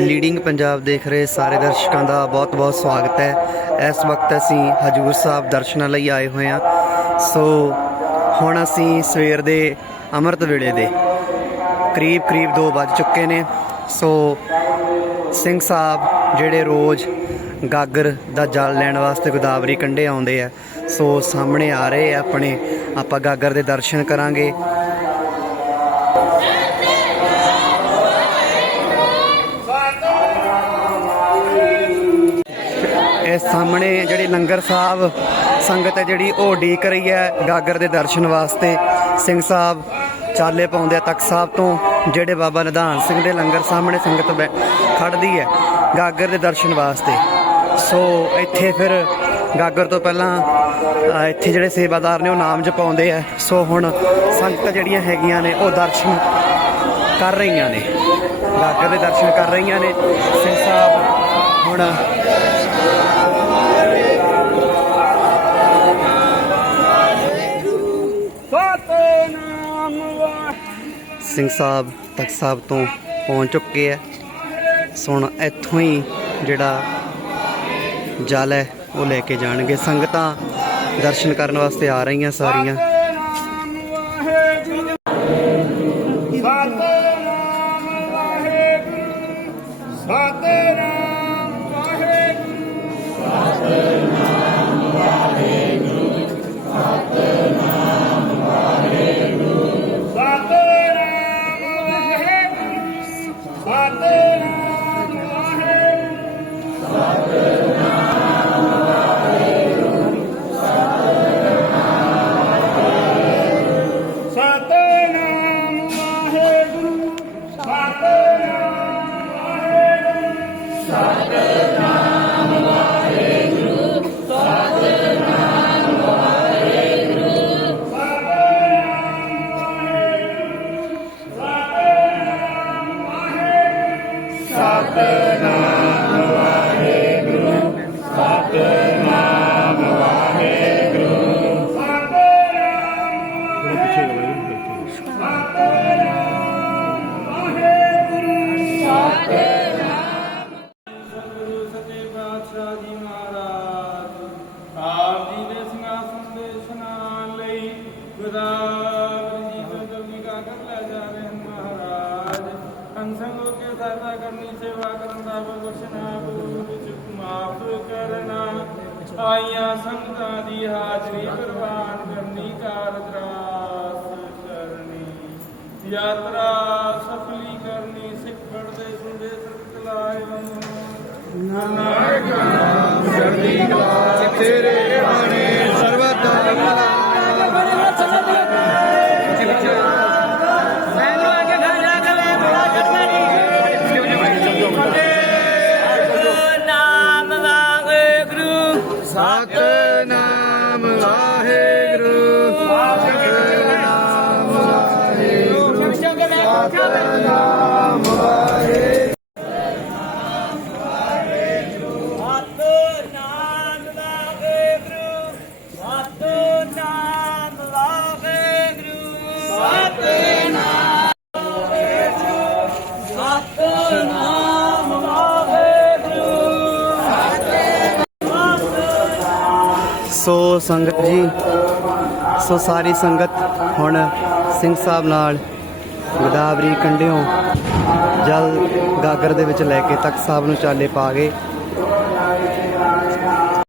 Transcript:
Leading Punjab ਦੇਖ ਰਹੇ ਸਾਰੇ ਦਰਸ਼ਕਾਂ ਦਾ ਬਹੁਤ-ਬਹੁਤ ਸਵਾਗਤ ਹੈ। ਇਸ ਵਕਤ ਅਸੀਂ ਹਜੂਰ ਸਾਹਿਬ ਦਰਸ਼ਨਾਂ ਲਈ ਆਏ ਹੋਏ ਹਾਂ। ਸੋ ਹੁਣ ਅਸੀਂ ਸਵੇਰ ਦੇ ਅੰਮ੍ਰਿਤ ਵੇਲੇ ਦੇ ਕਰੀਬ ਕਰੀਬ 2 ਵੱਜ ਚੁੱਕੇ ਨੇ। ਸੋ ਸਿੰਘ ਸਾਹਿਬ ਜਿਹੜੇ ਰੋਜ਼ ਗਾਗਰ ਦਾ ਜਲ ਲੈਣ ਵਾਸਤੇ ਗੋਦਾਵਰੀ ਕੰਢੇ ਆਉਂਦੇ ਆ, ਸੋ ਸਾਹਮਣੇ ਆ ਰਹੇ ਆ ਆਪਣੇ। ਆਪਾਂ ਗਾਗਰ ਦੇ ਦਰਸ਼ਨ ਕਰਾਂਗੇ। ਸਾਹਮਣੇ ਜਿਹੜੇ ਲੰਗਰ ਸਾਹਿਬ, ਸੰਗਤ ਹੈ ਜਿਹੜੀ ਉਹ ਡੀਕ ਰਹੀ ਹੈ ਗਾਗਰ ਦੇ ਦਰਸ਼ਨ ਵਾਸਤੇ। ਸਿੰਘ ਸਾਹਿਬ ਚਾਲੇ ਪਾਉਂਦੇ ਆ ਤਖਤ ਸਾਹਿਬ ਤੋਂ, ਜਿਹੜੇ ਬਾਬਾ ਨਿਧਾਨ ਸਿੰਘ ਦੇ ਲੰਗਰ ਸਾਹਮਣੇ ਸੰਗਤ ਬੈ- ਖੜਦੀ ਹੈ ਗਾਗਰ ਦੇ ਦਰਸ਼ਨ ਵਾਸਤੇ। ਸੋ ਇੱਥੇ ਫਿਰ ਗਾਗਰ ਤੋਂ ਪਹਿਲਾਂ ਇੱਥੇ ਜਿਹੜੇ ਸੇਵਾਦਾਰ ਨੇ ਉਹ ਨਾਮ ਜਪਾਉਂਦੇ ਆ। ਸੋ ਹੁਣ ਸੰਗਤ ਜਿਹੜੀਆਂ ਹੈਗੀਆਂ ਨੇ ਉਹ ਦਰਸ਼ਨ ਕਰ ਰਹੀਆਂ ਨੇ। ਗਾਗਰ ਦੇ ਦਰਸ਼ਨ ਕਰ ਰਹੀਆਂ ਨੇ। ਸਿੰਘ ਸਾਹਿਬ ਹੁਣ ਸਿੰਘ ਸਾਹਿਬ ਤਖਤ ਸਾਹਿਬ ਤੋਂ ਪਹੁੰਚ ਚੁੱਕੇ ਆ। ਸੁਣ, ਇੱਥੋਂ ਹੀ ਜਿਹੜਾ ਜਲ ਹੈ, ਉਹ ਲੈ ਕੇ ਜਾਣਗੇ। ਸੰਗਤਾਂ ਦਰਸ਼ਨ ਕਰਨ ਵਾਸਤੇ ਆ ਰਹੀਆਂ ਸਾਰੀਆਂ। ਪਾਤਸ਼ਾਹ ਜੀ ਮਹਾਰਾਜ ਆਪ ਜੀ ਦੇ ਸਿੰਘਾਸਨ ਦੇ ਇਸ਼ਨਾਨ ਲਈ ਗੁਦਾਵਰੀ ਜੀ ਤੋਂ ਜਲਦੀ ਕਾ ਕਰ ਲੈ ਜਾ ਰਹੇ ਹਨ ਮਹਾਰਾਜ ਅਨਸੰਗ ਹੋ ਕੇ ਸਹਾਇਤਾ ਕਰਨੀ ਸੇਵਾ ਕਰਨ ਦਾ ਬਖਸ਼ਣਾ ਗੁਰੂ ਵਿੱਚ ਮਾਫ ਕਰਨਾ ਆਈਆਂ ਸੰਗਤਾਂ ਦੀ ਹਾਜ਼ਰੀ ਪ੍ਰਵਾਨ ਕਰਨੀ ਕਾਰਜ ਰਾਸ ਕਰਨੀ ਯਾਤਰਾ ਸਫਲੀ ਕਰਨੀ ਸਿੱਖੜ ਦੇ ਸੰਦੇਸ਼ ਚਲਾਏ ਨਾਨਕ ਚੜ੍ਹਦੀ ਕਲਾ ਤੇਰੇ ਬਾਣੇ ਸਰਬਤ ਨਾਮ ਵਾਹਿਗੁਰੂ ਸਤਨਾਮ ਵਾਹਿਗੁਰੂ। ਸਤਨਾਮ ਵਾਹਿਗੁਰੂ। ਸੋ ਸੰਗਤ ਜੀ, ਸੋ ਸਾਰੀ ਸੰਗਤ ਹੁਣ ਸਿੰਘ ਸਾਹਿਬ ਨਾਲ ਗੋਦਾਵਰੀ ਕੰਢਿਓਂ ਜਲ ਗਾਗਰ ਦੇ ਵਿੱਚ ਲੈ ਕੇ ਤਖਤ ਸਾਹਿਬ ਨੂੰ ਚਾਲੇ ਪਾ ਗਏ।